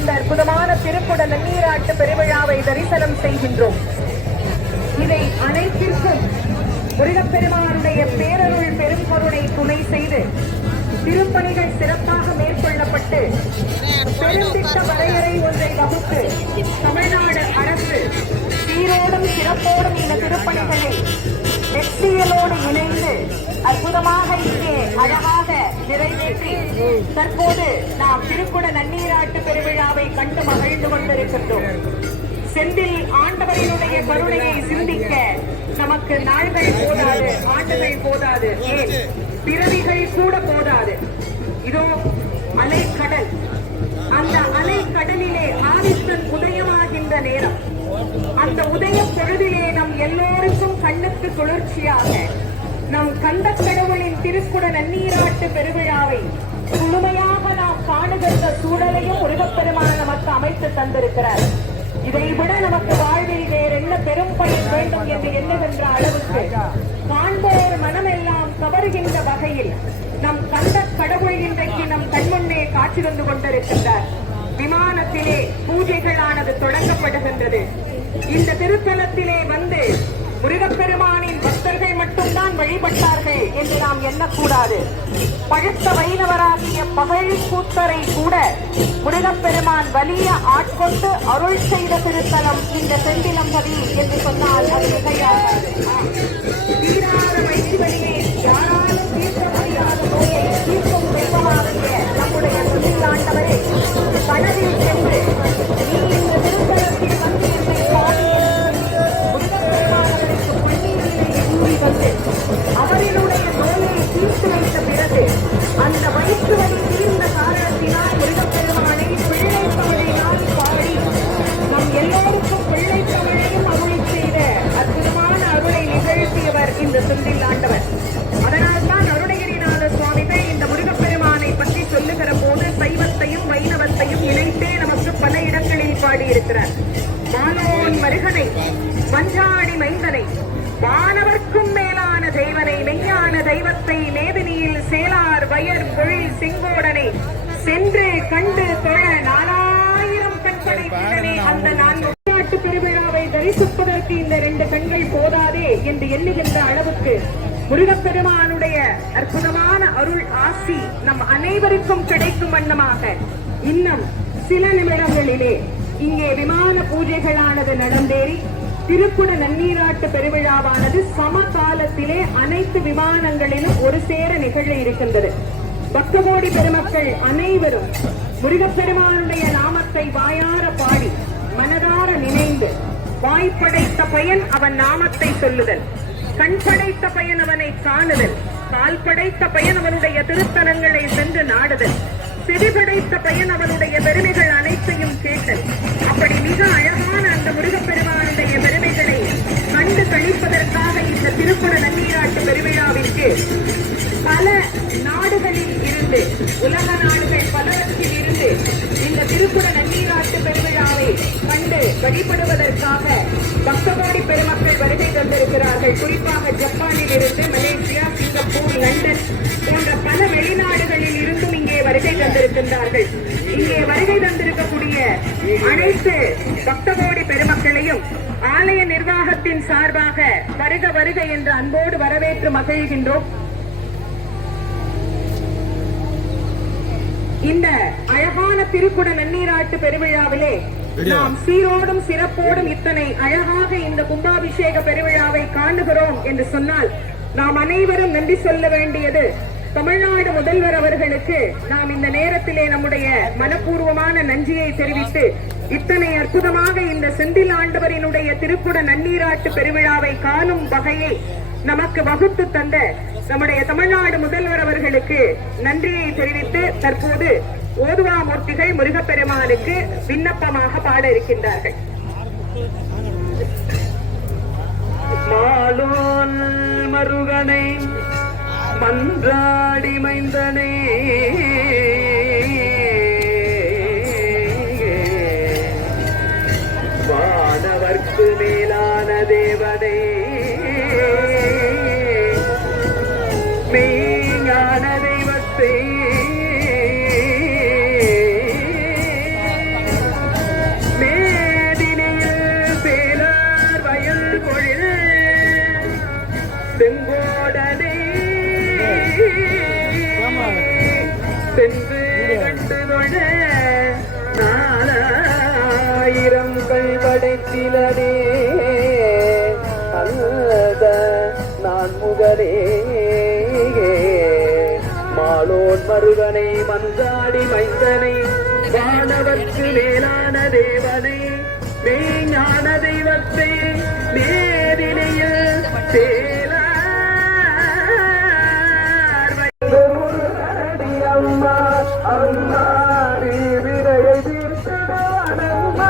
இந்த அற்புதமான திருக்குட நன்னீராட்டு பெருவிழாவை தரிசனம் செய்கின்றோம். இதை அனைத்திற்கும் முருகப்பெருமானுடைய பேரருள் பெருங்கருணை துணை செய்து திருப்பணிகள் சிறப்பாக மேற்கொள்ளப்பட்டு பெருந்திட்ட வரையறை ஒன்றை வகுத்து தமிழ்நாடு அரசு சீரோடும் சிறப்போடும் இந்த திருப்பணிகளை வெற்றியலோடு இணைந்து அற்புதமாக இங்கே அழகாக நிறைவேற்றி தற்போது நாம் திருக்குட நன்னீராட்டு பெருவிழாவை கண்டு மகிழ்ந்து கொண்டிருக்கின்றோம். செந்தில் ஆண்டவரினுடைய கருணையை சிந்திக்க நமக்கு நாள்கள் போதாது, ஆண்டுகள் போதாது, ஏன் பிறவிகள் கூட போதாது. இதோ அலைக்கடல், அந்த அலைக்கடலிலே ஆதித்தன் உதயமாகின்ற நேரம், அந்த உதய பொழுதிலே நம் எல்லோருக்கும் கண்ணுக்கு குளிர்ச்சியாக நம் கந்த கடவுளின் திருக்குட நன்னீராட்டு பெருவிழாவை முழுமையாக நாம் காணுகின்ற சூழலையும் முருகப்பெருமான் நமக்கு அமைத்து தந்திருக்கிறார். இதைவிட நமக்கு வாழ்வில் வேறு என்ன பெரும் பயன் வேண்டும் என்று எண்ணுகின்ற அளவுக்கு காண்போர் மனமெல்லாம் கவருகின்ற வகையில் நம் கந்த கடவுள் இன்றைக்கு நம் கண்முன்னே காட்சி தந்து கொண்டிருக்கின்றார். விமானத்திலே பூஜைகளானது தொடங்கப்படுகின்றது. இந்த திருத்தலத்திலே வந்து முருகப்பெருமானின் பக்தர்கள் மட்டும்தான் வழிபட்டார்கள் என்று நாம் எண்ணக்கூடாது. பழுத்த வைணவராகிய பகழி கூத்தரை கூட முருகப்பெருமான் வலிய ஆட்கொண்டு அருள் செய்த திருத்தலம் இந்த செந்திலம்பதி என்று சொன்னால் அது மிகையாகாது. தீராத வைத்திவரிலே யாராலும் தீர்க்க முடியாத நோயை தீர்க்கும் தெய்வமாகிய நம்முடைய செந்திலாண்டவரே கடலில் சென்று நீ இந்த திருத்தலத்தில் வந்து அவரினுடைய நோயை தீர்த்து வைத்த பிறகு அந்த வயிற்று வலி தீர்ந்த காரணத்தினால் முருகப்பெருமானை பிள்ளை தமிழினால் பாடி நம் எல்லோருக்கும் பிள்ளை தமிழையும் அருளி செய்த அற்புதமான அருளை நிகழ்த்தியவர் இந்த செந்தில் ஆண்டவர். அதனால்தான் அருணகிரிநாத சுவாமிகள் இந்த முருகப்பெருமானை பற்றி சொல்லுகிற போது சைவத்தையும் வைணவத்தையும் இணைத்தே நமக்கு பல இடங்களில் பாடியிருக்கிறார். மாலோன் மருகனை, மஞ்சாடி மைந்தனை, வானவர்க்கும் மேலான தெய்வனை, மெய்யான தெய்வத்தை, மேதினியில் சேலார் வயர் பொழில் செங்கோடனை சென்று கண்டு தொழ 4000 கண்களை பின்னனே அந்த 4 பெருவிழாவை தரிசிப்பதற்கு இந்த 2 கண்கள் போதாதே என்று எண்ணுகின்ற அளவுக்கு முருகப்பெருமானுடைய அற்புதமான அருள் ஆசி நம் அனைவருக்கும் கிடைக்கும் வண்ணமாக இன்னும் சில நிமிடங்களிலே இங்கே விமான பூஜைகளானது நடந்தேறி திருக்குட நன்னீராட்டு பெருவிழாவானது சமகாலத்திலே அனைத்து விமானங்களிலும் ஒரு சேர நிகழ இருக்கின்றது. பக்தகோடி பெருமக்கள் அனைவரும் முருகப்பெருமானுடைய நாமத்தை வாயார பாடி மனதார நினைந்து வாய்ப்படைத்த பயன் அவன் நாமத்தை சொல்லுதல், கண் படைத்த பயன் அவனை காணுதல், கால் படைத்த பயன் அவனுடைய திருத்தலங்களை சென்று நாடுதல், செவிபடைத்த பயன் அவனுடைய பெருமைகள் அனைத்தையும் கேட்டல். அப்படி மிக அழகான அந்த முருகப்பெருமானுடைய பெருமைகளை கண்டு கழிப்பதற்காக இந்த திருக்குட நன்னீராட்டு பெருவிழாவிற்கு பல நாடுகளில் இருந்து, உலக நாடுகள் பலவற்றில் இருந்து இந்த திருக்குட நன்னீராட்டு பெருவிழாவை கண்டு வழிபடுவதற்காக பக்தகோடி பெருமக்கள் வருகை தந்திருக்கிறார்கள். குறிப்பாக ஜப்பானில் இருந்து, மலேசியா, சிங்கப்பூர், லண்டன் போன்ற பல வெளிநாடுகளில் இருந்தும் இங்கே வருகை தந்திருக்கின்றார்கள். இங்கே வருகை தந்திருக்கக்கூடிய அனைத்து பக்தகோடி பெருமக்களையும் ஆலய நிர்வாகத்தின் சார்பாக வருக வருக என்று அன்போடு வரவேற்று மகிழ்கின்றோம். இந்த அழகான திருக்குட நன்னீராட்டு பெருவிழாவிலே நாம் சீரோடும் சிறப்போடும் இத்தனை அழகாக இந்த கும்பாபிஷேக பெருவிழாவை காணுகிறோம் என்று சொன்னால் நாம் அனைவரும் நன்றி சொல்ல வேண்டியது தமிழ்நாடு முதல்வர் அவர்களுக்கு நாம் இந்த நேரத்திலே நம்முடைய மனப்பூர்வமான நன்றியை தெரிவித்து இத்தனை அற்புதமாக இந்த செந்தில் ஆண்டவரினுடைய திருக்குட நன்னீராட்டு பெருவிழாவை காணும் வகையை நமக்கு வகுத்து தந்த நம்முடைய தமிழ்நாடு முதல்வர் அவர்களுக்கு நன்றியை தெரிவித்து தற்போது ஓதுவாமூர்த்திகள் முருகப்பெருமானுக்கு விண்ணப்பமாக பாட இருக்கின்றார்கள். மாலோன் மருகனை மன்றாடி மைந்தனே வானவர்க்கு மேலான தேவனே மெய்ஞான தெய்வத்தை உடனே சென்று கண்டு தொழ நாலாயிரம் கல் படைத்திலனே அல்லத நான் முகனே மாலோன் மருகனை மன்றாடி மைந்தனை வானவர்க்கு மேலான தேவனை மெய்ஞான தெய்வத்தை நேரிலேயில் அம்மா அம்மா வினையை தீர்த்திடுவனம்மா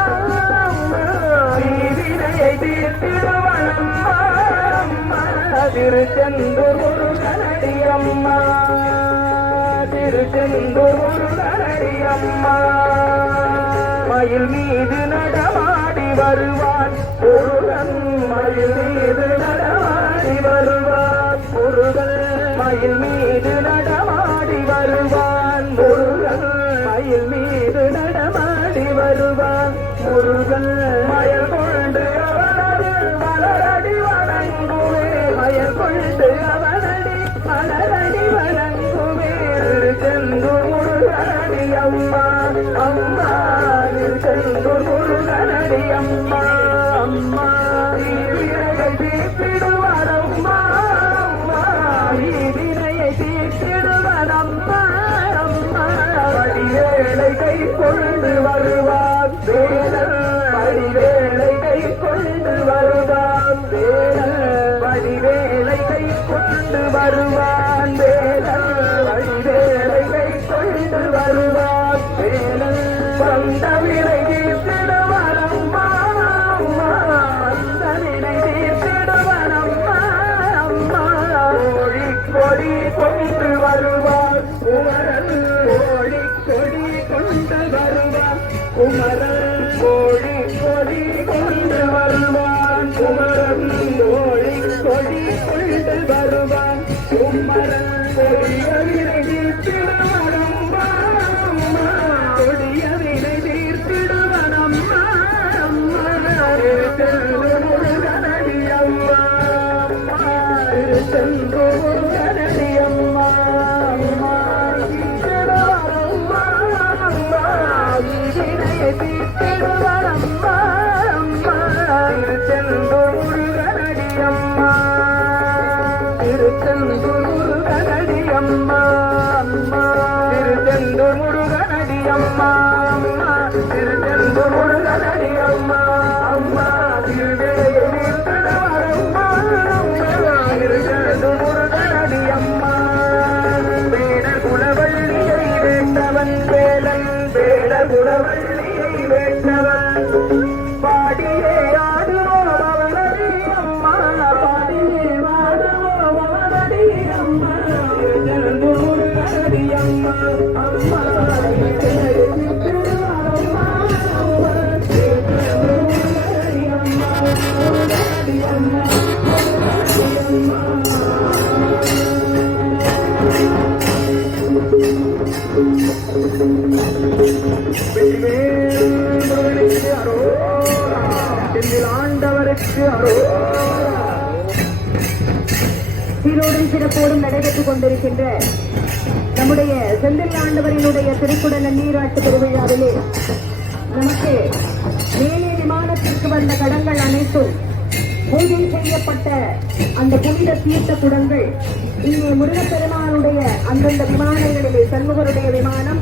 வினையை தீர்த்திடுவனம்மா திருச்செந்தூர் முருகனடி அம்மா திருச்செந்தூர் முருகனடி அம்மா மயில் மீது நடமாடி வருவான் முருகன் மயில் மீது நடமாடி வருவான் முருகன் மயில் மீது நடமாடி வருவான் முருகன் மயில் மீது நடமாடி வருவான் முருகன் மயில் கொண்டு அவனது மலரடி வணங்குவே மயில் கொண்டு அவனடி மலரடி வணங்குவே செந்தூர் முருகனடி அம்மா அம்மா செந்தூர் முருகனடி அம்மா அம்மா வினையை தீர்த்திடுவார் அம்மா அம்மா வினையை தீர்த்திடுவார் அம்மா அம்மா வடிவேலை கை கொண்டு வருவான் வேலன் வடிவேலை கை கொண்டு வருவான் வேலன் வடிவேலை கை கொண்டு வருவான் வேலன் வடிவேலை கை கொண்டு வருவான் வேலன் வந்த வினை தீர்த்திடுவார் அம்மா அம்மா வந்த வினை தீர்த்திடுவார் அம்மா அம்மா கோழி கொடி கொண்டு வருவார் குமரன் கோழி கொடி கொண்டு வருவான் குமரன் கோழி கொடி கொண்டு வருவான் குமரன் கோழி கொடி கொண்டு வருவான் குமரன் கொடிய வினை தீர்த்திடுவார் அம்மா அம்மா கொடிய வினை தீர்த்திடுவார் அம்மா அம்மா திருச்செந்தூர் முருகனடி அம்மா அம்மா திருச்செந்தூர் முருகனடி அம்மா அம்மா தீர்த்திடுவார் அம்மா அம்மா வினையை தீர்த்திடுவார் அம்மா அம்மா திருச்செந்தூர் முருகனடி அம்மா திருச்செந்தூர் முருகனடி அம்மா அம்மா திருச்செந்தூர் முருகனடி அம்மா அம்மா திருச்செந்தூர் முருகனடி அம்மா அம்மா திருவேலையை தீர்த்திடுவார் அம்மா அம்மா திருச்செந்தூர் முருகனடி அம்மா வேடர் குலவள்ளியை வேண்டவன் வேலன் வேடர் குலவள்ளியை வேண்டவன் பாடியே ஆடுவோம் அவனடி அம்மா பாடியே ஆடுவோம் அவனடி அம்மா திருச்செந்தூர் முருகனடி அம்மா அம்மா வினையை தீர்த்திடுவார் அம்மா அம்மா திருச்செந்தூர் முருகனடி அம்மா முருகனடி அம்மா முருகனடி அம்மா வெற்றிவேலுக்கு அரோரா செந்தில் ஆண்டவருக்கு அரோரா சீரோடும் சிறப்போடும் நடைபெற்றுக் கொண்டிருக்கின்ற நம்முடைய செந்தில் ஆண்டவரினுடைய திருக்குடல நீராட்டு திருவிழாவிலே நமக்கு மேலே விமானத்திற்கு வந்த கடங்கள் அனைத்தும் பூஜை செய்யப்பட்ட அந்த புனித தீர்த்த குடங்கள் இங்கே முருகப்பெருமானுடைய அந்தந்த விமானங்களிலே சண்முகருடைய விமானம்,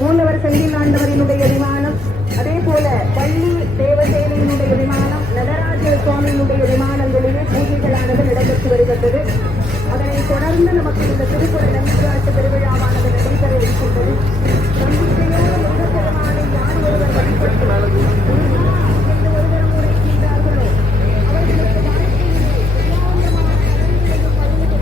மூலவர் செந்தில் ஆண்டவரினுடைய விமானம், அதே போல பள்ளி தேவசேனையினுடைய விமானம், நடராஜ சுவாமியினுடைய விமானங்களிலே பூஜைகளானது நடைபெற்று வருகின்றது. அதனைத் தொடர்ந்து நமக்கு இந்த திருக்குறள் நீராட்டு திருவிழாவானது நடைபெற இருக்கின்றது. நம்பிக்கையோடு முருகப்பெருமானை யார் ஒருவர் வழிபடுகிறார்கள் என்று ஒருவரும் உரைக்கின்றார்களோ அவர்களுக்கு வாழ்க்கையிலே எல்லா விதமான நன்மைகளையும்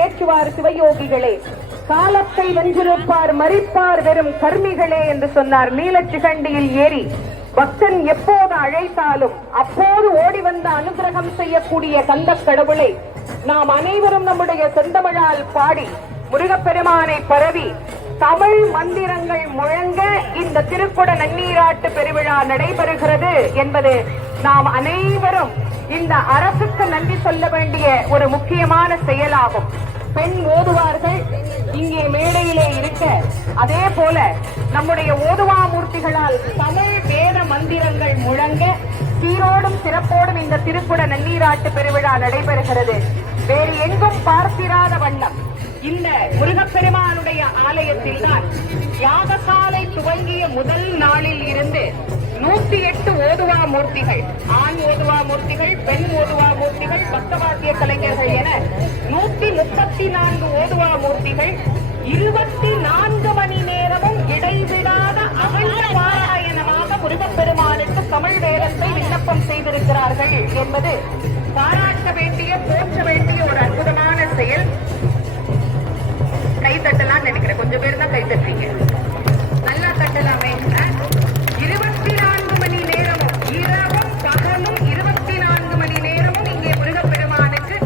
ஏற்றுவார் சிவயோகிகளே, காலத்தை வென்றிருப்பார் மறிப்பார் வெறும் கர்மிகளே என்று சொன்னார். நீலச்சிகண்டியில் ஏறி பக்தன் எப்போது அழைத்தாலும் அப்போது ஓடி வந்து அனுகிரகம் செய்யக்கூடிய கந்த கடவுளை நாம் அனைவரும் நம்முடைய செந்தமிழால் பாடி முருகப்பெருமானை பரவி தமிழ் மந்திரங்கள் முழங்க இந்த திருக்குட நன்னீராட்டு பெருவிழா நடைபெறுகிறது என்பது நாம் அனைவரும் இந்த அரசுக்கு நன்றி சொல்ல வேண்டிய ஒரு முக்கியமான செயலாகும். பெண் ஓதுவார்கள் இங்கே மேடையிலே இருக்க, அதே போல நம்முடைய ஓதுவா மூர்த்திகளால் தமிழ் வேத மந்திரங்கள் முழங்க சீரோடும் சிறப்போடும் இந்த திருக்குட நன்னீராட்டு பெருவிழா நடைபெறுகிறது. வேறு எங்கும் பார்த்திராத வண்ணம் இந்த முருகப்பெருமானுடைய ஆலயத்தில் தான் யாகசாலை துவங்கிய முதல் நாளில் இருந்து 108 ஓதுவா மூர்த்திகள், ஆண் ஓதுவா மூர்த்திகள், பெண் ஓதுவா மூர்த்திகள், பக்தவாத்திய கலைஞர்கள் என 134 ஓதுவா மூர்த்திகள் 24 மணி நேரமும் இடைவிடாத அகண்ட பாராயணமாக முருகப்பெருமானுக்கு தமிழ் வேதத்தை விண்ணப்பம் செய்திருக்கிறார்கள் என்பது பாராட்ட வேண்டிய, போற்ற வேண்டிய ஒரு அற்புதமான செயல். கை தட்டலாம் நினைக்கிறேன், கொஞ்சம் பேர் தான் கை தட்டுறீங்க, நல்லா தட்டலாமே. 24 மணி நேரமும், இரவும் பகலும் 24 மணி நேரமும் இங்கே முருகப்பெருமானுக்கு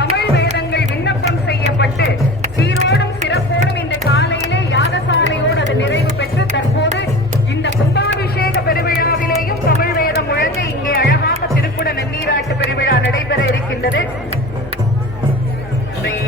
தமிழ் வேதங்கள் விண்ணப்பம் செய்யப்பட்டு சீரோடும் சிறப்போடும் இந்த காலையிலே யாகசாலையோடு அது நிறைவு பெற்று தற்போது இந்த கும்பாபிஷேக பெருவிழாவிலேயும் தமிழ் வேதம் முழங்க இங்கே அழகாக திருக்குட நன்னீராட்டு பெருவிழா நடைபெற இருக்கின்றது. Hey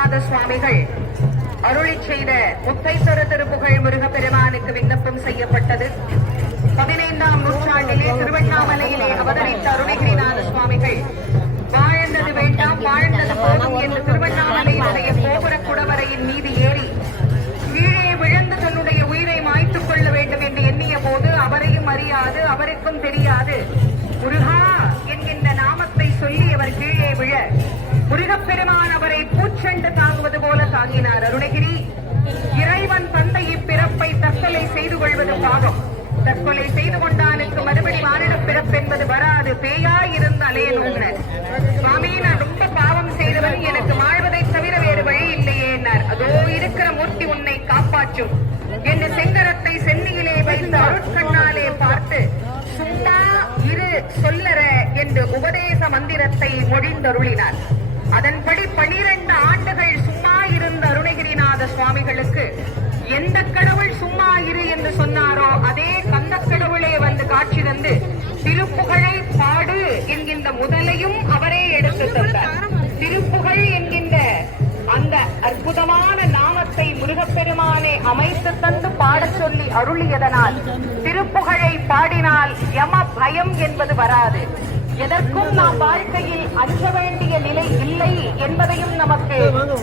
அருணகிரிநாத சுவாமிகள் அருளி செய்த முத்தைத்தொரு திருப்புகழ் முருகப்பெருமானுக்கு விண்ணப்பம் செய்யப்பட்டது. 15ஆம் நூற்றாண்டிலே திருவண்ணாமலையிலே அவதரித்த அருணகிரிநாத சுவாமிகள் வாழ்ந்தது வேண்டாம் வாழ்ந்தது போதும் என்று திருவண்ணாமலையினுடைய கோபுர குடவரையின் மீது ஏறி கீழே விழுந்து தன்னுடைய உயிரை மாய்த்துக் கொள்ள வேண்டும் என்று எண்ணிய போது அவரையும் அறியாது அவருக்கும் தெரியாது முருகா என்கின்ற நாமத்தை சொல்லி அவர் கீழே விழ முருகப்பெருமான் அவரை பூச்செண்டு தாங்குவது போல தாங்கினார். அருணகிரி, இறைவன் தந்தை இப்பிறப்பை தற்கொலை செய்து கொள்வது பாவம். தற்கொலை செய்து கொண்டானுக்கு மறுபடி மானிட பிறப்பு என்பது வராது, பேயாயிருந்து அலையணுங்க. சுவாமி, நான் ரொம்ப பாவம் செய்தவன், எனக்கு வாழ்வதை தவிர வேறு வழி இல்லையே என்றார். அதோ இருக்கிற மூர்த்தி உன்னை காப்பாற்றும் என்று செங்கரத்தை சென்னியிலே வைத்து அருட்கண்ணாலே பார்த்து சும்மா இரு சொல்லற என்று உபதேச மந்திரத்தை மொழிந்தருளினார். அதன்படி 12 ஆண்டுகள் சும்மா இருந்த அருணகிரிநாத சுவாமிகளுக்கு எந்த கடவுள் சும்மா இரு என்று சொன்னாரோ அதே கந்த கடவுளே வந்து காட்சி தந்து திருப்புகழை பாடு என்கின்ற முதலையும் அவரே எடுத்து தந்தார். திருப்புகழ் என்கின்ற அந்த அற்புதமான நாமத்தை முருகப்பெருமானே அமைத்து தந்து பாடச் சொல்லி அருளியதனால் திருப்புகழை பாடினால் யம பயம் என்பது வராது. எதற்கும் நாம் வாழ்க்கையில் அஞ்ச வேண்டிய நிலை இல்லை என்பதையும் நமக்கு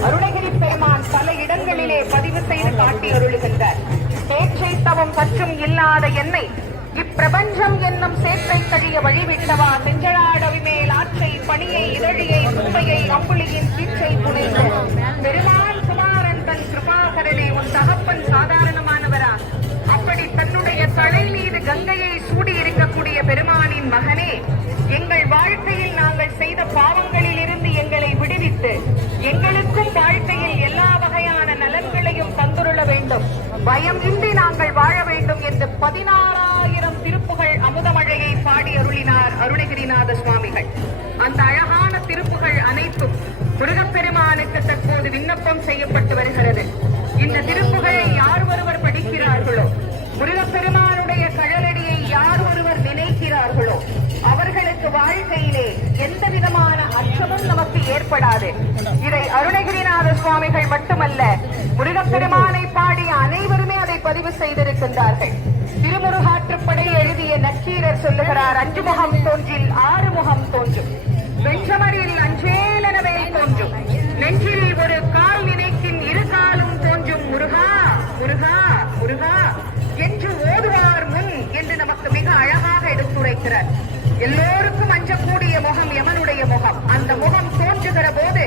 அருணகிரி பெருமான் பல இடங்களிலே பதிவு செய்து காட்டி அருளுகின்றார். பேச்சை தவம் பற்றும் இல்லாத என்னை இப்பிரபஞ்சம் என்னும் சேற்றை கழிய வழிவிட்டவா செஞ்சழாடவி மேல் ஆற்றை பணியை இதழியை உண்மையை அம்புலியின் பீச்சை புனைந்த பெருமான் குமாரன் தன் கிருபாகரனே, உன் தகப்பன் சாதாரணமானவரா? அப்படி தன்னுடைய தலை மீது கங்கையை சூடி இருக்கக்கூடிய பெருமானின் மகனே, எங்கள் வாழ்க்கையில் நாங்கள் செய்த பாவங்களில் இருந்து எங்களை விடுவித்து எங்களுக்கும் வாழ்க்கையில் எல்லா வகையான நலன்களையும் தந்துருள வேண்டும், பயம் இன்றி நாங்கள் வாழ வேண்டும் என்று 16,000 திருப்புகழ் அமுதமழையை பாடி அருளினார் அருணகிரிநாத சுவாமிகள். அந்த அழகான திருப்புகழ் அனைத்தும் முருகப்பெருமானுக்கு தற்போது விண்ணப்பம் செய்யப்பட்டு வருகிறது. இந்த திருப்புகழை யார் ஒருவர் படிக்கிறார்களோ, முருகப்பெருமானுடைய கழலடியை யார் ஒருவர் நினைக்கிறார்களோ அவர்களுக்கு வாழ்க்கையிலே எந்த விதமான அச்சமும் நமக்கு ஏற்படாது. இதை அருணகிரிநாத சுவாமிகள் மட்டுமல்ல, முருகப்பெருமானை பாடிய அனைவருமே அதை பதிவு செய்திருக்கின்றார்கள். திருமுருகாற்றுப்படை எழுதிய நக்கீரர் சொல்லுகிறார், 5 முகம் தோன்றில் 6 முகம் தோன்றும், வெஞ்சமரில் அஞ்சேலனவே தோன்றும், நெஞ்சில் ஒரு கால் நினைக்கின் 2 காலும் தோன்றும், முருகா முருகா முருகா என்று ஓதுவார் முன் என்று நமக்கு மிக அழகாக எடுத்துரைக்கிறார். எல்லோருக்கும் அஞ்சக்கூடிய முகம் யமனுடைய முகம். அந்த முகம் தோன்றுகிற போது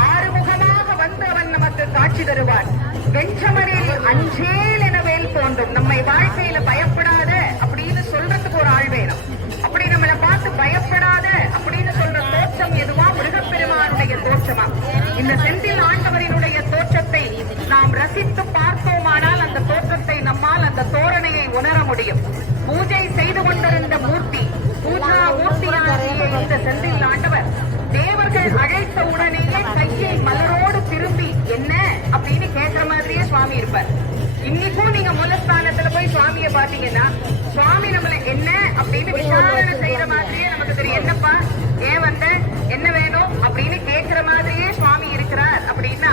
6 முகமாக வந்து அவன் நமக்கு காட்சி தருவான். வெஞ்சமரில் அஞ்சேல் எனவேல் தோன்றும். நம்மை வாழ்க்கையில பயப்படாத அப்படின்னு சொல்றதுக்கு ஒரு ஆள் வேணும். அப்படி நம்மளை பார்த்து பயப்படாத அப்படின்னு சொல்ற தோற்றம் எதுவா? முருகப்பெருமானுடைய தோற்றமா? இந்த செந்தில் ஆண்டவரினுடைய தோற்றத்தை நாம் ரசித்து பார்த்தோமானால் அந்த தோற்றத்தை நம்மால் அந்த தோரணையை உணர முடியும். பூஜை செய்து கொண்டிருந்த மூர்த்தி, பூஜா மூர்த்தியாகிய இந்த செந்தில் ஆண்டவர் தேவர்கள் அழைத்த உடனேயே கையை மலரோடு திரும்பி என்ன அப்படின்னு கேட்கிற மாதிரியே சுவாமி இருப்பார். இன்னைக்கும் நீங்க மூலஸ்தானத்துல போய் சுவாமியை பாத்தீங்கன்னா சுவாமி நம்மள என்ன அப்படின்னு விசாரணை செய்யற மாதிரியே நமக்கு தெரியும். என்னப்பா, ஏன் வந்த, என்ன வேணும் அப்படின்னு கேட்கிற மாதிரியே சுவாமி இருக்கிறார். அப்படின்னா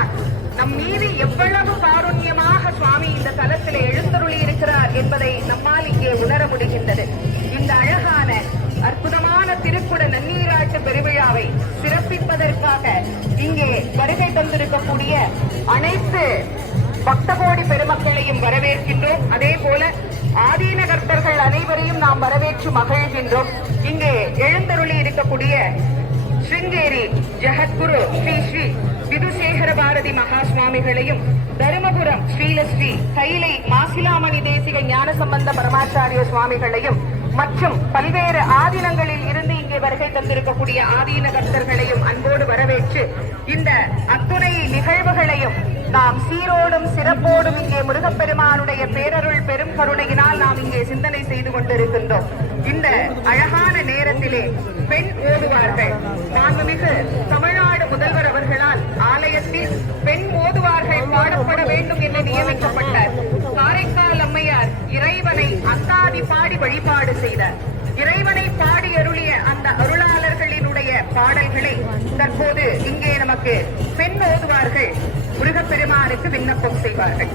நம் மீது எவ்வளவு காருண்யமாக சுவாமி இந்த தலத்தில் எழுந்தருளி இருக்கிறார் என்பதை நம்மால் இங்கே உணர முடிகின்றது. இந்த அழகான அற்புதமான திருக்குட நன்னீராட்டு பெருவிழாவை சிறப்பிப்பதற்காக இங்கே வருகை தந்திருக்கக்கூடிய அனைத்து பக்தகோடி பெருமக்களையும் வரவேற்கின்றோம். அதே போல ஆதீனகர்த்தர்கள் அனைவரையும் நாம் வரவேற்று மகிழ்கின்றோம். இங்கே எழுந்தருளி இருக்கக்கூடிய ஸ்ருங்கேரி ஜெகத்குரு ஸ்ரீ ஸ்ரீ விதுசேகர பாரதி மகா சுவாமிகளையும், தருமபுரம் ஸ்ரீலஸ்ரீ கைலை மாசிலாமணி தேசிக ஞான சம்பந்த பரமாச்சாரிய சுவாமிகளையும் மற்றும் பல்வேறு ஆதீனங்களில் இருந்து இங்கே வருகை தந்திருக்கக்கூடிய ஆதீனகர்த்தர்களையும் அன்போடு வரவேற்று இந்த அத்துணை நிகழ்வுகளையும் நாம் சீரோடும் சிறப்போடும் இங்கே முருகப்பெருமானுடைய பேரருள் பெரும் கருணையினால் நாம் இங்கே சிந்தனை செய்து கொண்டிருக்கின்றோம். இந்த அழகான நேரத்திலே பெண் ஓதுவார்கள் மாண்புமிகு தமிழ்நாடு முதல்வர் அவர்களால் ஆலயத்தில் பெண் ஓதுவார்கள் பாடப்பட வேண்டும் என்று நியமிக்கப்பட்டார். காரைக்கால் அம்மையார் இறைவனை அந்தாதி பாடி வழிபாடு செய்தார். இறைவனை பாடி அருளிய அந்த அருளாளர்களினுடைய பாடல்களை தற்போது இங்கே நமக்கு நமக்கு பெண் ஓதுவார்கள் முருகப்பெருமானுக்கு விண்ணப்பம் செய்வார்கள்.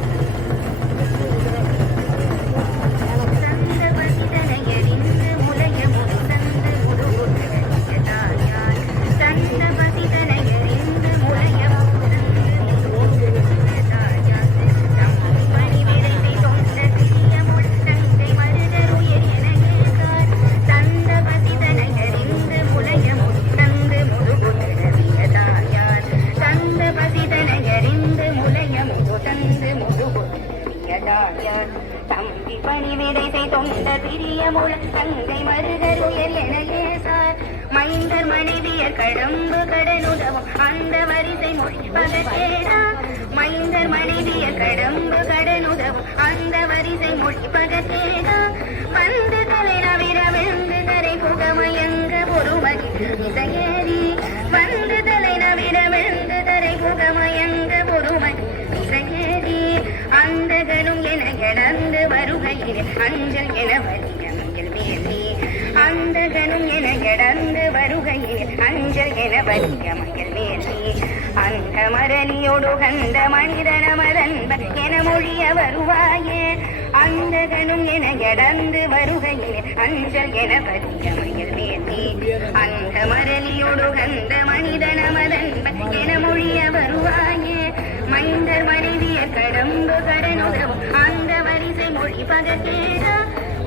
தம்பி பணிவிடை தொண்ட பிரிய முழங்கை மருகருயல் எனையேசார் மைந்தர் மனைவியர் கடம்பு கடனுதவும் அந்த வரிசை மொழிபகேடா மைந்தர் மனைவியர் கடம்பு கடனுதவும் அந்த வரிசை மொழிபகேடா வந்து தலை நவிர விழுந்து கரை புகமயங்க பொறுமதி இசையேறி வந்து தலை நவிர விழுந்து கரை புகமயங்க பொறுமதி இசையேறி அந்தகனும் என எடந்து வருகையில் அஞ்சல் என வலியமையில் மேலே அந்தகனும் என எடந்து வருகையில் அஞ்சல் என வலியமையில் மேலே அந்த மரணியோடு கந்த மனிதனமரன்ப என மொழிய வருவாயே அந்தகனும் என எடந்து வருகையில் அஞ்சல் என வலியமையில் மேலே அந்த மரணியோடு கந்த மனிதனமரன்ப என மொழிய வருவாயே மைந்தர் மனைவிய கடம்பு கடனுதவும் அந்த வரிசை மொழி பகேடா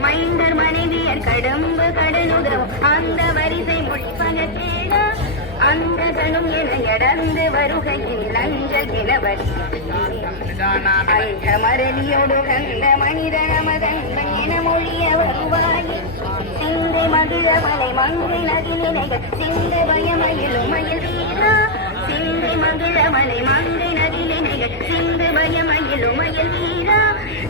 மைந்தர் மனைவியர் கடம்பு கடனுதவும் அந்த வரிசை மொழி பகேடா அந்த கணும் என எடந்து வருகையில் அஞ்சல் என வரி அந்த மரணியோடு கந்த மனிதனமதங்கள் என மொழிய வருவாயே சிந்தை மகிழ மலை மங்கை நதி நிலைகள் சிந்து பயமயிலும் மயில் வீரா சிந்தை மகிழ மலை மங்கை நதி நிலைகள் சிந்து பயமயிலும் மயில் வீரா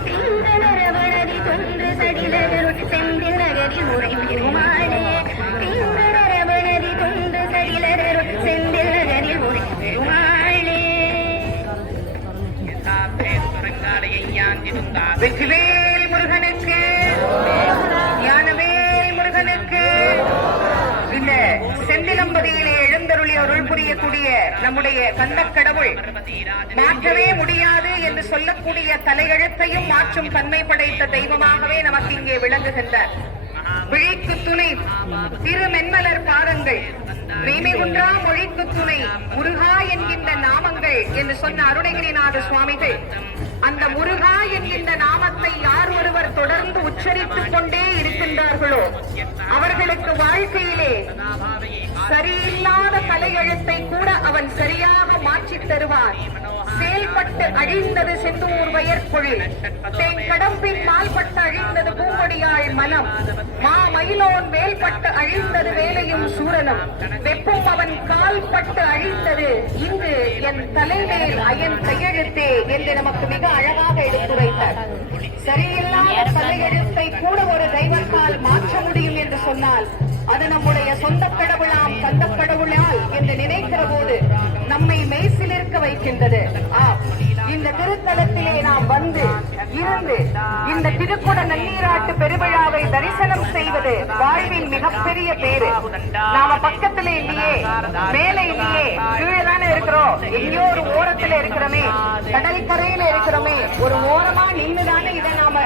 சிந்து நரவனதி தொன்று சடிலகருள் செந்தில் நகரில் உரை பெருமாளே சிந்து நரவனதி தொன்று சடிலகருள் செந்தில் நகரில் உரை பெருமாளே. வெற்றிவேல் முருகனுக்கு, ஞானவேல் முருகனுக்கு. இந்த செந்திலம்பதியிலே எழுந்தருளி அருள் புரியக்கூடிய நம்முடைய கந்தக்கடவுள் மாற்றவே முடியாது என்று சொல்லக்கூடிய தலையெழுத்தையும் மாற்றும் தன்மை படைத்த தெய்வமாகவே நமக்கு இங்கே விளங்குகின்றார். விழிக்கு துணை திருமென்மலர் பாதங்கள் மெய்மைகுன்றா மொழிக்கு துணை முருகா என்கின்ற நாமங்கள் என்று சொன்ன அருணகிரிநாத சுவாமிகள் அந்த முருகா என்கின்ற நாமத்தை யார் ஒருவர் தொடர்ந்து உச்சரித்துக் கொண்டே இருக்கின்றார்களோ அவர்களுக்கு வாழ்க்கையிலே சரியில்லாத தலையெழுத்தை கூட அவன் சரியாக மாற்றித் தருவான். செயல்பட்டு அழிந்தது செந்தூர் வயற்பொழில் கடம்பின் மால்பட்டு அழிந்தது பூங்கொடியாள் மனம் மா மயிலோன் மேல்பட்டு அழிந்தது வேலையும் சூரனும் வெப்பும் அவன் கால்பட்டு அழிந்தது இங்கு என் தலைமேல் அயன் கையெழுத்தே என்று நமக்கு மிக அழகாக எடுத்துரைத்தார். சரியில்லாத தலையெழுத்தை கூட ஒரு தெய்வத்தால் மாற்ற முடியும் என்று சொன்னால் அது நம்முடைய சொந்த கடவுளாம் கந்த கடவுளால் என்று நினைக்கிற போது நம்மை மெய்சிலிருக்க வைக்கின்றது. இந்த திருத்தலத்திலே நாம் வந்து இருந்து இந்த திருக்குட நன்னீராட்டு பெருவிழாவை தரிசனம் செய்வது வாழ்வின் மிகப்பெரிய பேரு. நாம பக்கத்திலே இல்லையே, மேலே இல்லையே, கீழே தானே இருக்கிறோம். எங்கேயோ ஒரு ஓரத்துல இருக்கிறோமே, கடல் கரையில இருக்கிறோமே, ஒரு ஓரமா நின்றுதானே இதை நாம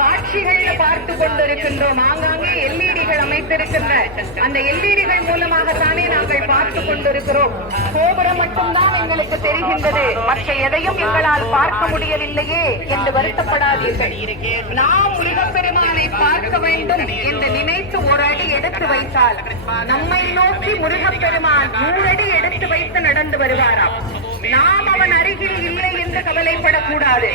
காட்சிகள்ல பார்த்து கொண்டிருக்கின்றோம். ஆங்காங்கே எல்இடிகள் அமைத்திருக்கின்ற அந்த எல்இடிகள் மூலமாகத்தானே நாங்கள் பார்த்து கொண்டிருக்கிறோம். கோபுரம் மட்டும்தான் எங்களுக்கு தெரிகின்றது, மற்ற எதையும் எங்களால் பார்க்க முடியவில்லையே என்று வருத்தப்படாதீர்கள். நாம் முருகப்பெருமானை பார்க்க வேண்டும் என்று நினைத்து ஒரு அடி எடுத்து வைத்தால் நம்மை நோக்கி முருகப்பெருமான் 100 அடி எடுத்து வைத்து நடந்து வருவாராம். நாம் அவன் அருகில் இல்லை என்று கவலைப்படக்கூடாது.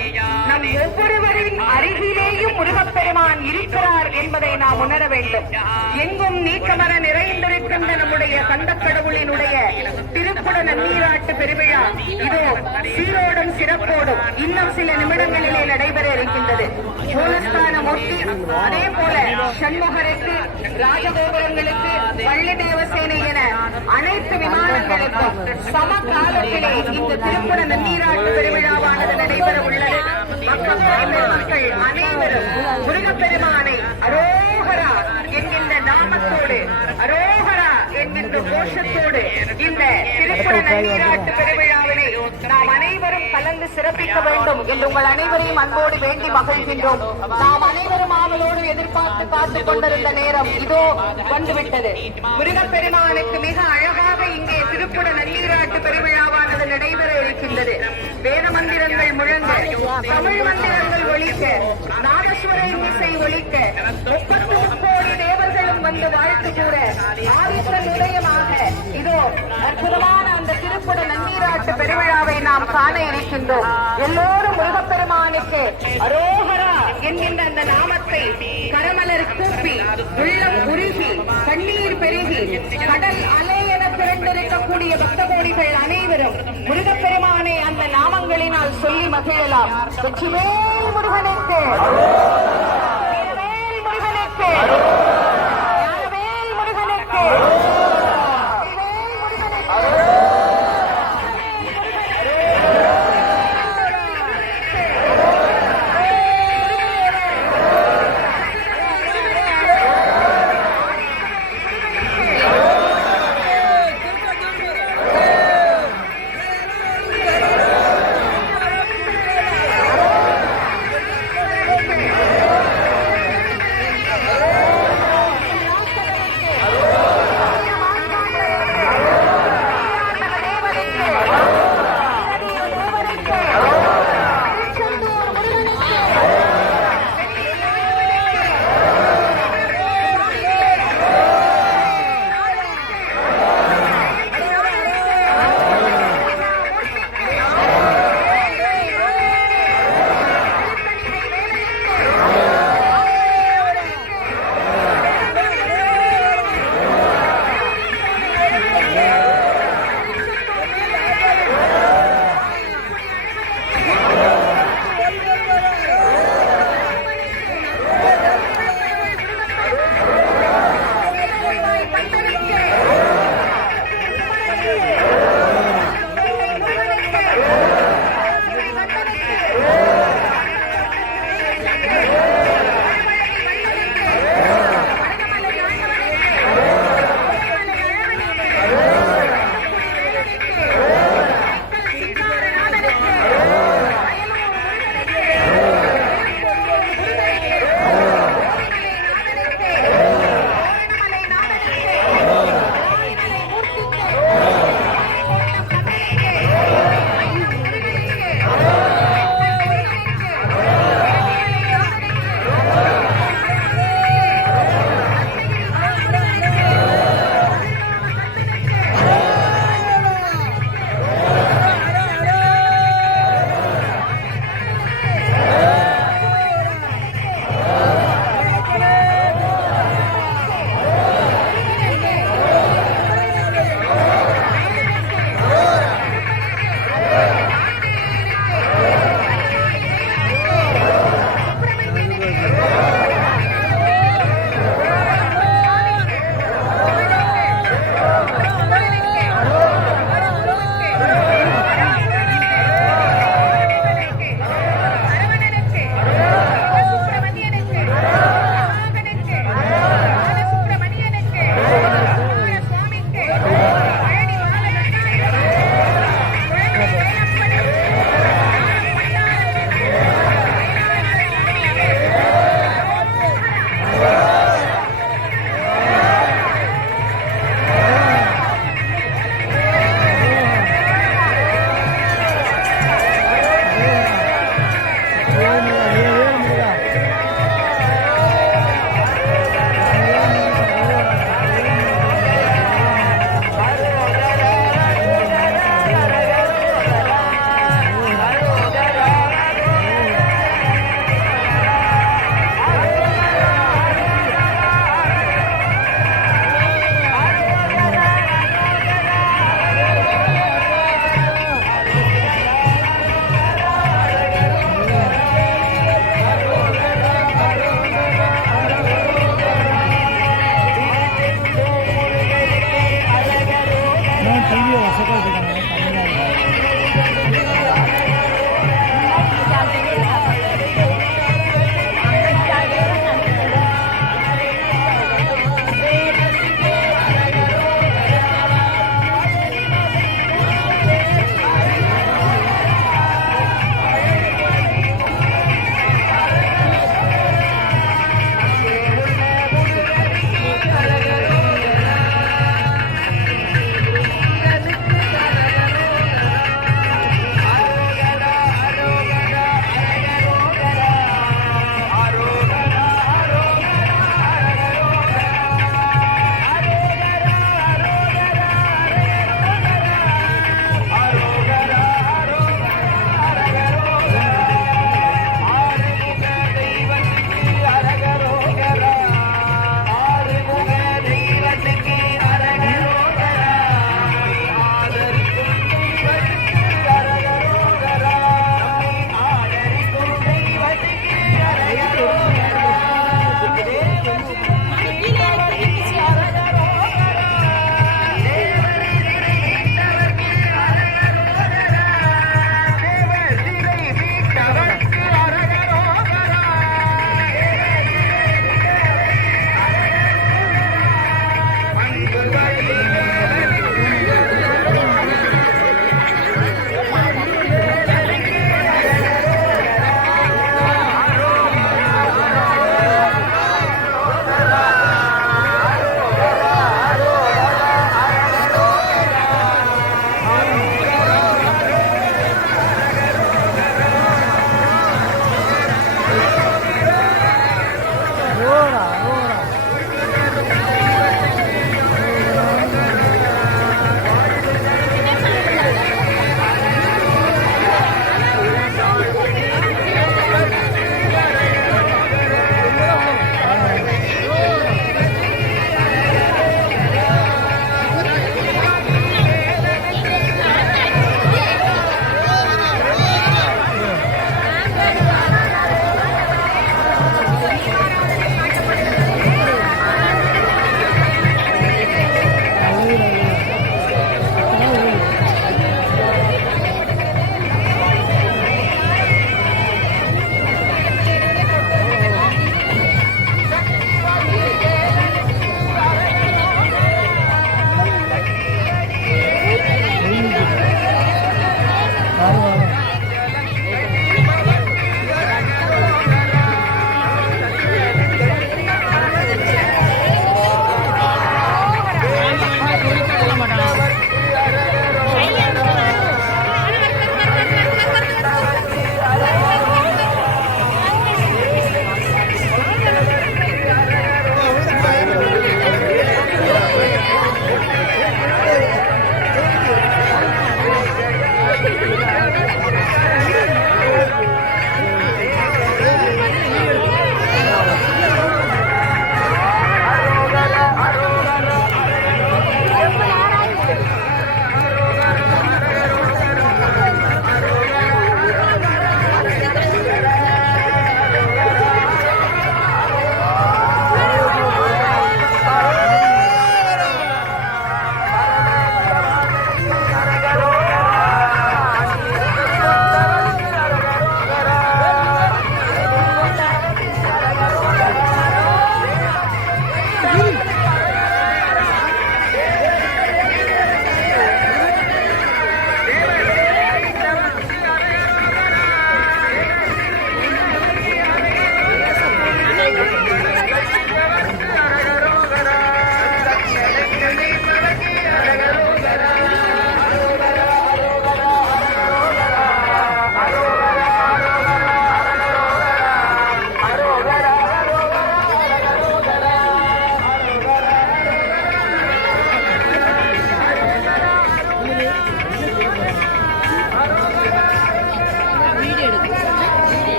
நம் ஒவ்வொருவரின் அருகிலேயும் முருகப்பெருமான் இருக்கிறார் என்பதை நாம் உணர வேண்டும். எங்கும் நீக்கமர நிறைந்திருக்கின்ற நம்முடைய கந்தக்கடவுளினுடைய திருக்குட நன்னீராட்டு பெருவிழா இதோ சீரோடும் சிறப்போடும் இன்னும் சில நிமிடங்களிலே நடைபெற இருக்கின்றது. மூலஸ்தானம் ஒட்டி அதே போல சண்முகருக்கு, ராஜகோபுரங்களுக்கு, பள்ளி தேவசேனை என அனைத்து விமானங்களுக்கும் சம காலத்திலே இந்த திருக்குட நன்னீராட்டு பெருவிழாவானது நடைபெற உள்ளது. மக்கள் அனைவரும் முருகப்பெருமானை அரோகரா என்கின்ற நாமத்தோடு, அரோகரா என்கின்ற கோஷத்தோடு இந்த திருப்புற நன்னீராட்டு பெருவிழாவினை நாம் அனைவரும் கலந்து சிறப்பிக்க வேண்டும் என்று உங்கள் அனைவரையும் அன்போடு வேண்டி மகிழ்கின்றோம். நாம் அனைவரும் ஆவலோடு எதிர்பார்த்து காத்துக் கொண்டிருந்த நேரம் இதோ வந்துவிட்டது. முருகப்பெருமானுக்கு மிக அழகாக இங்கே திருப்புற நன்னீராட்டு பெருவிழாவானது நடைபெற இருக்கின்றது. வேத மந்திரங்கள் முழங்க, தமிழ் மந்திரங்கள் ஒலிக்க, நாதஸ்வர இசை ஒலிக்க, 33 கோடி தேவர்களும் வந்து வாழ்த்து கூற, ஆதித்தன் உதயமாக இதோ அற்புதமான அந்த திருப்புட நன்னீராட்டு பெருவிழாவை நாம் காண இருக்கின்றோம். எல்லோரும் முருகப்பெருமானுக்கு அரோகரா என்கின்ற அந்த நாமத்தை கரமலர் கூப்பி, உள்ளம் உருகி, கண்ணீர் பெருகி, கடல் அலை என திரண்டிருக்கக்கூடிய பக்த கோடிகள் அனைவரும் முருகப்பெருமானை அந்த நாமங்களினால் சொல்லி மகிழலாம். வெற்றிவேல் முருகனுக்கு, வீரவேல் முருகனுக்கு, ஞானவேல் முருகனுக்கு, வெற்றிவேல் முருகனுக்கு.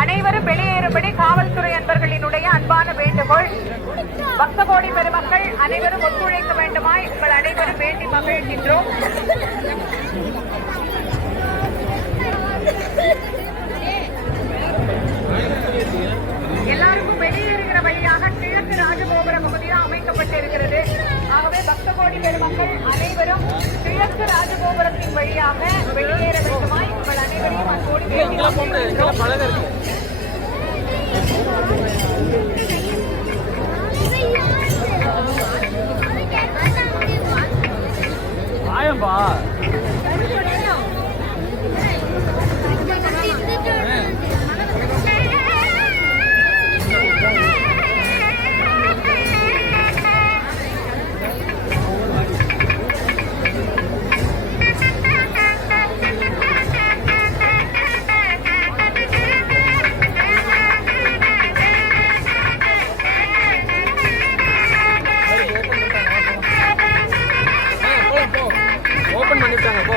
அனைவரும் வெளியேறும்படி காவல்துறை அன்பர்களினுடைய அன்பான வேண்டுகோள். பக்த கோடி பெருமக்கள் அனைவரும் ஒத்துழைக்க வேண்டுமாய் உங்கள் அனைவரும் வேண்டி மகிழ்கின்றோம். எல்லாருக்கும் வெளியேறுகிற வழியாக கிழக்கு ராஜகோபுர பகுதியாக அமைக்கப்பட்டிருக்கிறது. ஆகவே பக்த கோடி பெருமக்கள் அனைவரும் கிழக்கு ராஜகோபுரத்தின் வழியாக வெளியேற வேண்டுமாய் உங்கள் அனைவரையும் அன்போடு ஆயம்பா ஓபன் பண்ணிட்டாங்க போ.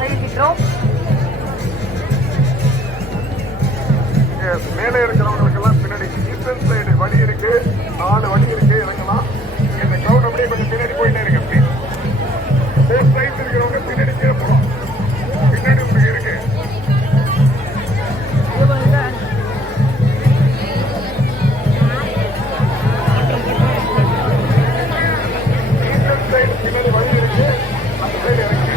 மகிழ்கின்றோம். மேலே இருக்கிறவங்களுக்கெல்லாம் பின்னாடி ஈஸ்டர்ன் சைடு வழி இருக்கு, 4 வழி இருக்கு, இறங்கலாம். இந்த கிரௌண்ட் அப்படியே கொஞ்சம் பின்னாடி போயிட்டே இருக்கு. அப்படி போஸ்ட் சைட் இருக்கிறவங்க பின்னாடி கீழே போகலாம். பின்னாடி உங்களுக்கு இருக்கு. ஈஸ்டர்ன் சைடு பின்னாடி வழி இருக்கு, அந்த சைடு இறங்கி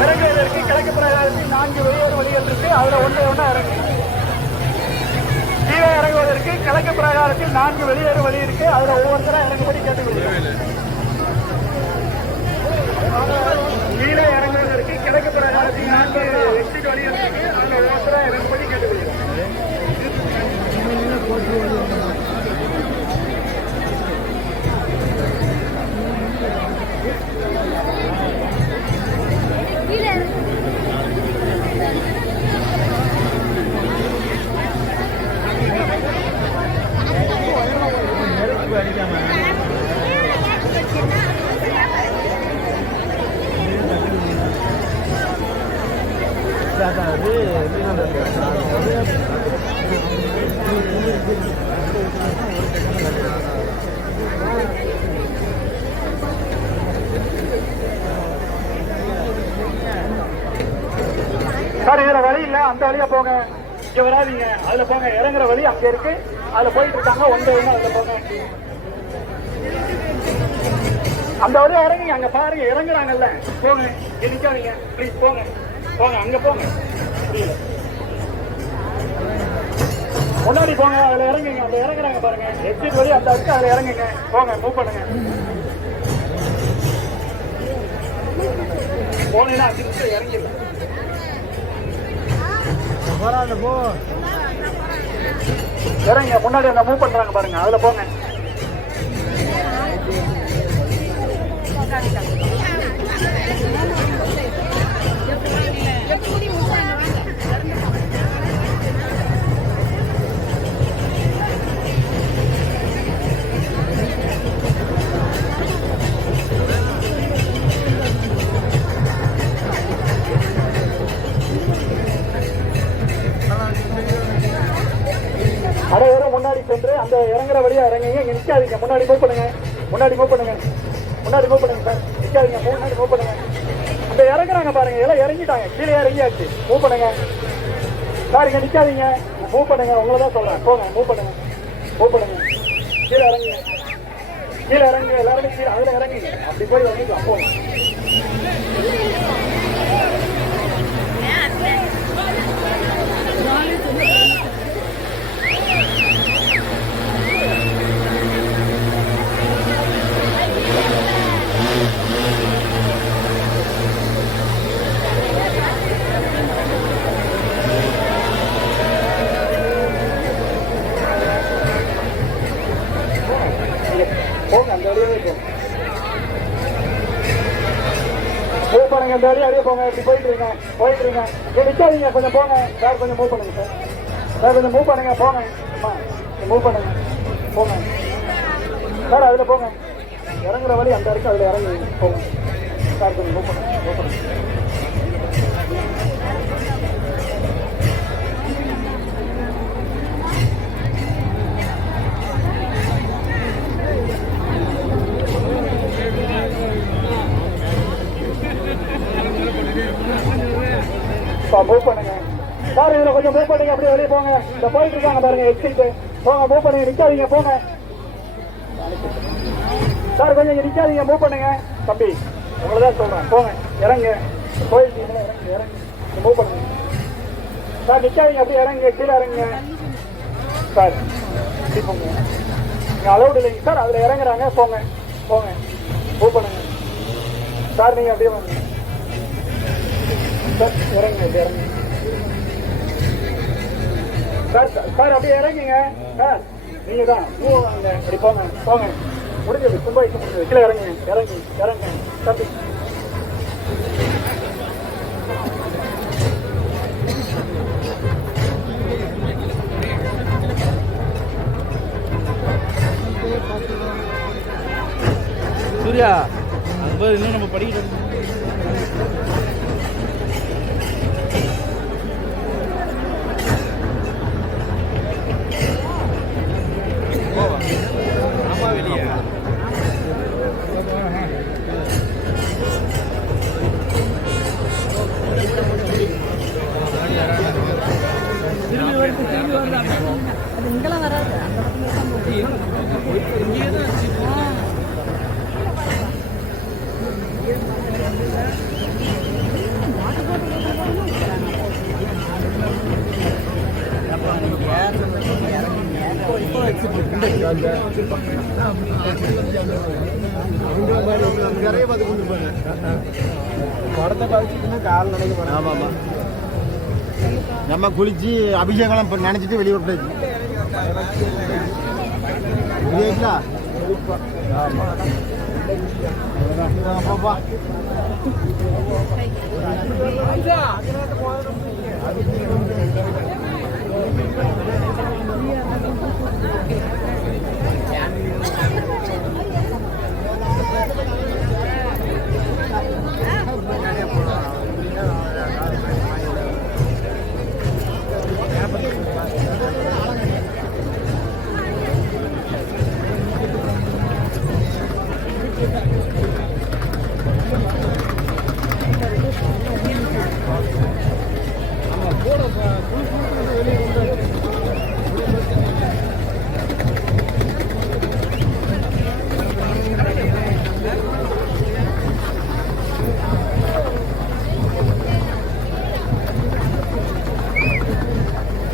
இறங்குவதற்கு கிழக்கு பிரகாரத்தில் 4 வெளியேறு வழிகள் இருக்கு. அதுல ஒன்று இறங்கு. கீழே இறங்குவதற்கு கிழக்கு பிரகாரத்தில் 4 வெளியேறு வழி இருக்கு. அதுல ஒவ்வொருத்தரா இறங்கும்படி கேட்டுக்கொள்கிறேன். கீழே இறங்குவதற்கு கிழக்கு பிரகாரத்தில் 4 எக்ஸிட் வழிகள் இருக்கு. அதுல ஒவ்வொருத்தரா இறங்கும்படி கேட்டுக்கொள்கிறேன். சார் வேற வழி இல்ல, அந்த வழியா போங்க. இங்க வராதீங்க, அதுல போங்க. இறங்குற வழி அங்க இருக்கு, அதுல போயிட்டு இருக்காங்க. அதுல போங்க. அந்த வழியா இறங்குங்க. அங்க பாருங்க, இறங்குறாங்கல்ல, போங்க. நிக்காதீங்க ப்ளீஸ், போங்க போங்க, அங்க போங்க. புரியல, முன்னாடி போங்க, அதுல இறங்குங்க. அந்த இறங்குறாங்க பாருங்க, எக்ஸிட் வழி அந்த இருக்கு, அதுல இறங்குங்க. போங்க, மூவ் பண்ணுங்க. போனீங்கன்னா 5 நிமிஷம் இறங்கிடலாம். இறங்க, முன்னாடி அந்த மூவ் பண்றாங்க பாருங்க, அதுல போங்க. அனைவரும் முன்னாடி சென்று அந்த இறங்குற வழியா இறங்குங்க. நிக்காதீங்க, முன்னாடி மூவ் பண்ணுங்க. முன்னாடி மூவ் பண்ணுங்க. முன்னாடி மூவ் பண்ணுங்க சார், நிக்காதீங்க, முன்னாடி மூவ் பண்ணுங்க. அந்த இறங்குறாங்க பாருங்க, எல்லாம் இறங்கிட்டாங்க, கீழே இறங்கியாச்சு. மூவ் பண்ணுங்க சார், இங்க நிக்காதீங்க, மூவ் பண்ணுங்க. உங்களை தான் சொல்றேன், போங்க, மூவ் பண்ணுங்க, மூவ் பண்ணுங்க. கீழே இறங்குங்க, கீழே இறங்குங்க, எல்லாருமே கீழே அதுல இறங்குங்க. அப்படி போய் இறங்கிக்கலாம், போங்க. பண்ணுங்க, இந்த வழியா அப்படியே போங்க, இப்படி போயிட்டு இருங்க, போயிட்டு இருங்க. இங்க நிக்காதீங்க, கொஞ்சம் போங்க சார், கொஞ்சம் மூவ் பண்ணுங்க சார். சார் கொஞ்சம் மூவ் பண்ணுங்க, போங்க. அம்மா மூவ் பண்ணுங்க, போங்க சார். அதுல போங்க, இறங்குற வழி அந்த இருக்கு, அதுல இறங்கி போங்க சார். கொஞ்சம் மூவ் பண்ணுங்க, மூவ் பண்ணுங்க. மூவ் பண்ணுங்க சார், இதுல கொஞ்சம் மூவ் பண்ணுங்க, அப்படியே வெளியே போங்க. இந்த போயிட்டு இருக்காங்க பாருங்க எக்ஸிட், போங்க, மூவ் பண்ணுங்க, நிக்காதீங்க, போங்க சார். கொஞ்சம் நிக்காதீங்க, மூவ் பண்ணுங்க தம்பி, உங்களதான் சொல்றேன், போங்க, இறங்க. போயிருக்கீங்களா, இறங்க, இறங்க, மூவ் பண்ணுங்க சார். நிக்காதீங்க, அப்படியே இறங்க, கீழே இறங்குங்க சார். இப்படி போங்க, நீங்க அலௌட் இல்லைங்க சார், அதுல இறங்குறாங்க, போங்க போங்க, மூவ் பண்ணுங்க சார். நீங்க அப்படியே வாங்க சார், இறங்குங்க, அப்படியே இறங்குங்க சார். சார் அப்படியே இறங்குங்க சார், நீங்க தான் வாங்க, அப்படி போங்க போங்க, முடிஞ்சது, ரொம்ப முடிஞ்சது, கீழே இறங்குங்க, இறங்கி இறங்க தம்பி. சூர்யா அது இன்னும் நம்ம படிக்கிட்டு நம்ம குளிச்சு அபிஷேகம் நினைச்சிட்டு வெளியே விட்டாச்சு.